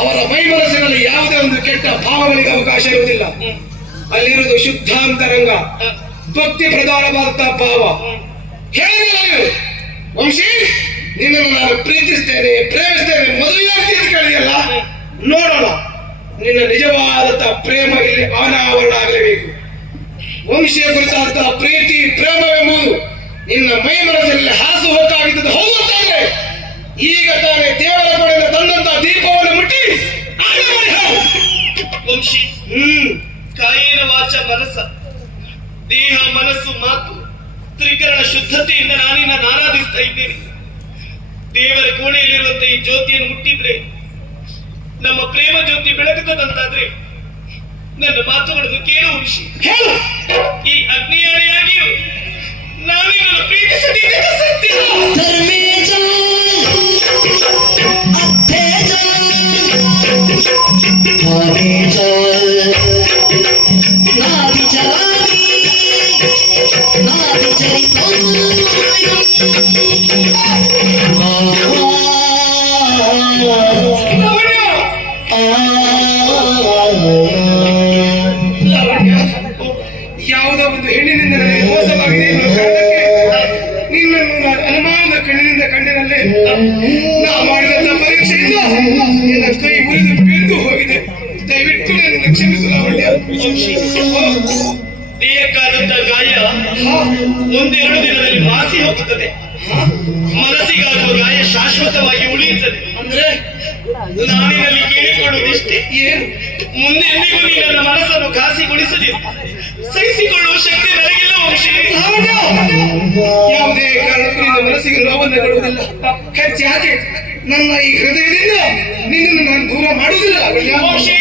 ಅವರ ಮೈ ಮನಸ್ಸಿನಲ್ಲಿ ಯಾವುದೇ ಒಂದು ಕೆಟ್ಟ ಭಾವಗಳಿಗೆ ಅವಕಾಶ ಇರುವುದಿಲ್ಲ. ಅಲ್ಲಿರುವುದು ಶುದ್ಧಾಂತರಂಗ, ಭಕ್ತಿ ಪ್ರಧಾನವಾದಂತಹ ಭಾವ. ಹೇಳಿದ ವಂಶಿ, ನಿನ್ನನ್ನು ನಾನು ಪ್ರೀತಿಸ್ತೇನೆ, ಪ್ರೇಮಿಸ್ತೇನೆ, ಮದುವೆಯಾಗ್ತೀನಿ ಕೇಳಿದೆಯಲ್ಲ, ನೋಡೋಣ ನಿನ್ನ ನಿಜವಾದಂತಹ ಪ್ರೇಮ ಇಲ್ಲಿ ಅನಾವರಣ ಆಗಲೇಬೇಕು. ವಂಶಿಯ ಕುರಿತಾದಂತಹ ಪ್ರೀತಿ ಪ್ರೇಮವೆಂಬುದು ನಿನ್ನ ಮೈ ಮನಸ್ಸಲ್ಲಿ ಹಾಸು ಹೊತ್ತಾಗಿದ್ದು ಹೌದಂತಾದ್ರೆ ಈಗ ತಾನೇ ದೇವರ ಕಡೆಯಿಂದ ತಂದಂತಹ ದೀಪವನ್ನು ಮುಟ್ಟಿ ವಂಶಿ, ಕಾಯೇನ ವಾಚ ಮನಸ್ಸ, ದೇಹ ಮನಸ್ಸು ಮಾತು ತ್ರಿಕರಣ ಶುದ್ಧತೆಯಿಂದ ನಾನಿನ್ನ ಆರಾಧಿಸ್ತಾ ಇದ್ದೇನೆ. ದೇವರ ಕೋಣೆಯಲ್ಲಿರುವಂತೆ ಈ ಜ್ಯೋತಿಯನ್ನು ಮುಟ್ಟಿದ್ರೆ ನಮ್ಮ ಪ್ರೇಮ ಜ್ಯೋತಿ ಬೆಳಗುತ್ತದಂತಾದ್ರೆ ನನ್ನ ಮಾತುಗಳನ್ನು ಕೇಳು ವಂಶಿ. ಈ ಅಗ್ನಿಯಾಳೆಯಾಗಿಯೂ ನಾನಿನ್ನನ್ನು ಪ್ರೀತಿಸದಿದ್ದ ಸತ್ಯ. ಯಾವುದೋ ಒಂದು ಹೆಣ್ಣಿನಿಂದ ನನಗೆ ಮೋಸವಾಗಿದೆ ಎನ್ನುವ ಕಾರಣಕ್ಕೆ ನಿನ್ನನ್ನು ನಾನು ಅನುಮಾನದ ಕಣ್ಣಿನಿಂದ ಕಂಡಿನಲ್ಲೇ ನಾ ಮಾಡಿದಂತ ಪರೀಕ್ಷೆಯಿಂದ ನಿನ್ನ ಕೈ ಮುರಿದು ಬೆಂದು ಹೋಗಿದೆ. ದಯವಿಟ್ಟು ನನ್ನನ್ನು ಕ್ಷಮಿಸು ಲಾವಣ್ಯ. ದೇಹಕ್ಕಾದಂತ ಗಾಯ ಒಂದೆರಡು ದಿನದಲ್ಲಿ ಮಾಸಿ ಹೋಗುತ್ತದೆ. ಮನಸ್ಸಿಗಾಗುವ ಗಾಯ ಶಾಶ್ವತವಾಗಿ ಉಳಿಯುತ್ತದೆ. ಅಂದ್ರೆ ನಾನಿನಲ್ಲಿ ಕೇಳಿಕೊಳ್ಳುವುದಿಷ್ಟೇ, ಏನು ಮುಂದೆ ಎಂದಿಗೂ ನೀ ನನ್ನ ಮನಸ್ಸನ್ನು ಘಾಸಿಗೊಳಿಸಲಿ, ಸಹಿಸಿಕೊಳ್ಳುವ ಶಕ್ತಿ ನನಗಿಲ್ಲ ವಂಶಿ. ಯಾವುದೇ ಕಾರಣಕ್ಕೂ ನಿನ್ನ ಮನಸ್ಸಿಗೆ ನೋವನ್ನು ಕೊಡುವುದಿಲ್ಲ. ಹೆಚ್ಚಾಗಿ ನನ್ನ ಈ ಹೃದಯದಿಂದ ನಿನ್ನನ್ನು ನಾನು ದೂರ ಮಾಡುವುದಿಲ್ಲ. ವಂಶಿ